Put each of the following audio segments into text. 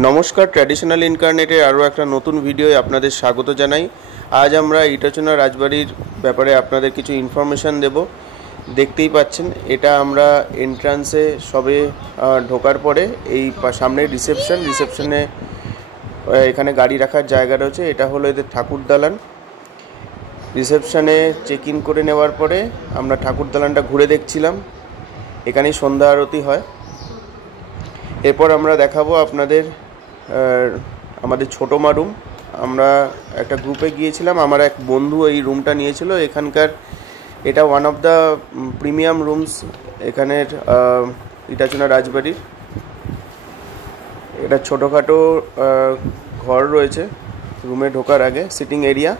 নমস্কার, ট্র্যাডিশনাল ইনকারনেটের আরও একটা নতুন ভিডিওয় আপনাদের স্বাগত জানাই। আজ আমরা ইটাচনা রাজবাড়ির ব্যাপারে আপনাদের কিছু ইনফরমেশান দেব। দেখতেই পাচ্ছেন, এটা আমরা এন্ট্রান্সে সবে ঢোকার পরে এই সামনে রিসেপশনে এখানে গাড়ি রাখার জায়গা রয়েছে। এটা হলো এদের ঠাকুর দালান। রিসেপশনে চেক ইন করে নেওয়ার পরে আমরা ঠাকুর দালানটা ঘুরে দেখছিলাম। এখানেই সন্ধ্যা আরতি হয়। এরপর আমরা দেখাবো আপনাদের আমাদের ছোটো মা রুম। আমরা একটা গ্রুপে গিয়েছিলাম, আমার এক বন্ধু এই রুমটা নিয়েছিল। এখানকার এটা one of the premium rooms এখানের ইটাচনা রাজবাড়ির। এটা ছোটোখাটো ঘর রয়েছে রুমে ঢোকার আগে, সিটিং এরিয়া,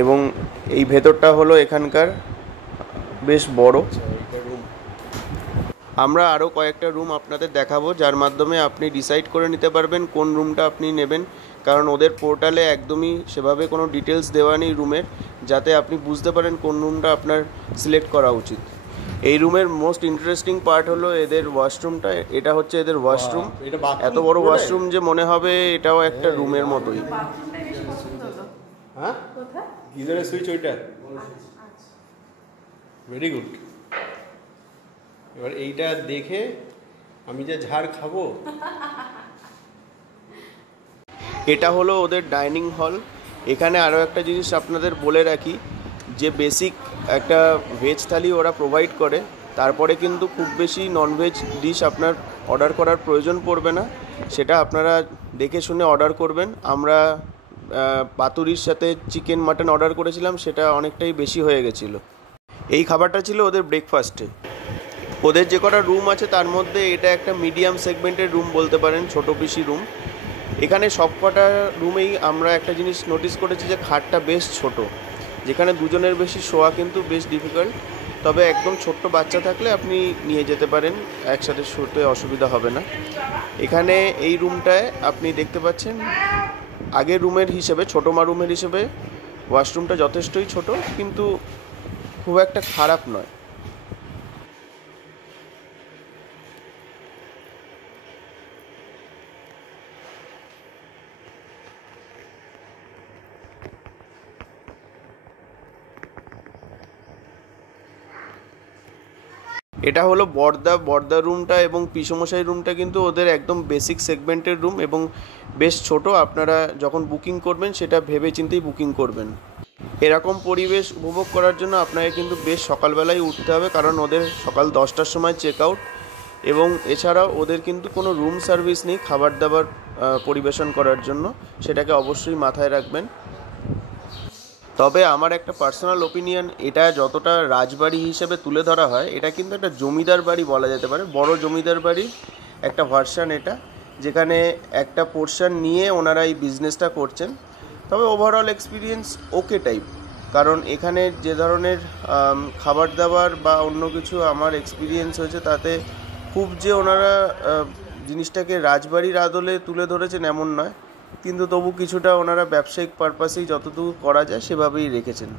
এবং এই ভেতরটা হলো এখানকার বেশ বড়। আমরা আরও কয়েকটা রুম আপনাদের দেখাবো, যার মাধ্যমে আপনি ডিসাইড করে নিতে পারবেন কোন রুমটা আপনি নেবেন। কারণ ওদের পোর্টালে একদমই সেভাবে কোনো ডিটেলস দেওয়া নেই রুমের, যাতে আপনি বুঝতে পারেন কোন রুমটা আপনার সিলেক্ট করা উচিত। এই রুমের মোস্ট ইন্টারেস্টিং পার্ট হলো এদের ওয়াশরুমটা। এটা হচ্ছে এদের ওয়াশরুম। এত বড় ওয়াশরুম যে মনে হবে এটাও একটা রুমের মতোই। হ্যাঁ, গিজারের সুইচ ওইটা। Very good. এবার এইটা দেখে আমি যে ঝাড় খাবো। এটা হলো ওদের ডাইনিং হল। এখানে আরও একটা জিনিস আপনাদের বলে রাখি, যে বেসিক একটা ভেজ থালি ওরা প্রোভাইড করে। তারপরে কিন্তু খুব বেশি ননভেজ ডিশ আপনার অর্ডার করার প্রয়োজন পড়বে না, সেটা আপনারা দেখে শুনে অর্ডার করবেন। আমরা পাতুরির সাথে চিকেন মাটন অর্ডার করেছিলাম, সেটা অনেকটাই বেশি হয়ে গেছিলো। এই খাবারটা ছিল ওদের ব্রেকফাস্টে। ওদের যে কটা রুম আছে তার মধ্যে এটা একটা মিডিয়াম সেগমেন্টের রুম বলতে পারেন, ছোটো পিসি রুম। এখানে সব কটা রুমেই আমরা একটা জিনিস নোটিস করেছি যে খাটটা বেশ ছোট, যেখানে দুজনের বেশি শোয়া কিন্তু বেশ ডিফিকাল্ট। তবে একদম ছোট্ট বাচ্চা থাকলে আপনি নিয়ে যেতে পারেন, একসাথে শুতে অসুবিধা হবে না। এখানে এই রুমটায় আপনি দেখতে পাচ্ছেন আগের রুমের হিসেবে, ছোটো মা রুমের হিসেবে ওয়াশরুমটা যথেষ্টই ছোট, কিন্তু খুব একটা খারাপ নয়। এটা হলো বর্দা রুমটা, এবং পিসমশাই রুমটা কিন্তু ওদের একদম বেসিক সেগমেন্টের রুম এবং বেশ ছোট। আপনারা যখন বুকিং করবেন সেটা ভেবে চিন্তেই বুকিং করবেন। এরকম পরিবেশ উপভোগ করার জন্য আপনাকে কিন্তু বেশ সকালবেলায় উঠতে হবে, কারণ ওদের সকাল 10টার সময় চেক আউট। এবং এছাড়াও ওদের কিন্তু কোনো রুম সার্ভিস নেই খাবার দাবার পরিবেশন করার জন্য, সেটাকে অবশ্যই মাথায় রাখবেন। তবে আমার একটা পার্সোনাল ওপিনিয়ন, এটা যতটা রাজবাড়ি হিসেবে তুলে ধরা হয়, এটা কিন্তু একটা জমিদার বাড়ি বলা যেতে পারে, বড় জমিদার বাড়ির একটা ভার্সান এটা, যেখানে একটা পোর্শন নিয়ে ওনারা এই বিজনেসটা করছেন। তবে ওভারঅল এক্সপিরিয়েন্স ওকে টাইপ, কারণ এখানে যে ধরনের খাবার দাবার বা অন্য কিছু আমার এক্সপিরিয়েন্স হয়েছে, তাতে খুব যে ওনারা জিনিসটাকে রাজবাড়ির আদলে তুলে ধরেছেন এমন নয়, কিন্তু তবু কিছুটা ওনারা ব্যবসায়িক পারপাসেই যতদূর করা যায় সেভাবেই রেখেছেন।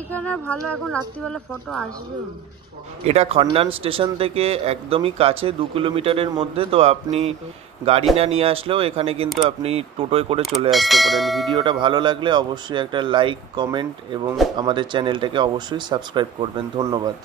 এখানে ভালো এখন রাত্রিবেলা ফটো আসবে। এটা খন্ডান স্টেশন থেকে একদমই কাছে, 2 কিলোমিটারের মধ্যে। তো আপনি গাড়ি না নিয়ে আসলেও এখানে কিন্তু আপনি টোটোয় করে চলে আসতে পারেন। ভিডিওটা ভালো লাগলে অবশ্যই একটা লাইক, কমেন্ট এবং আমাদের চ্যানেলটাকে অবশ্যই সাবস্ক্রাইব করবেন। ধন্যবাদ।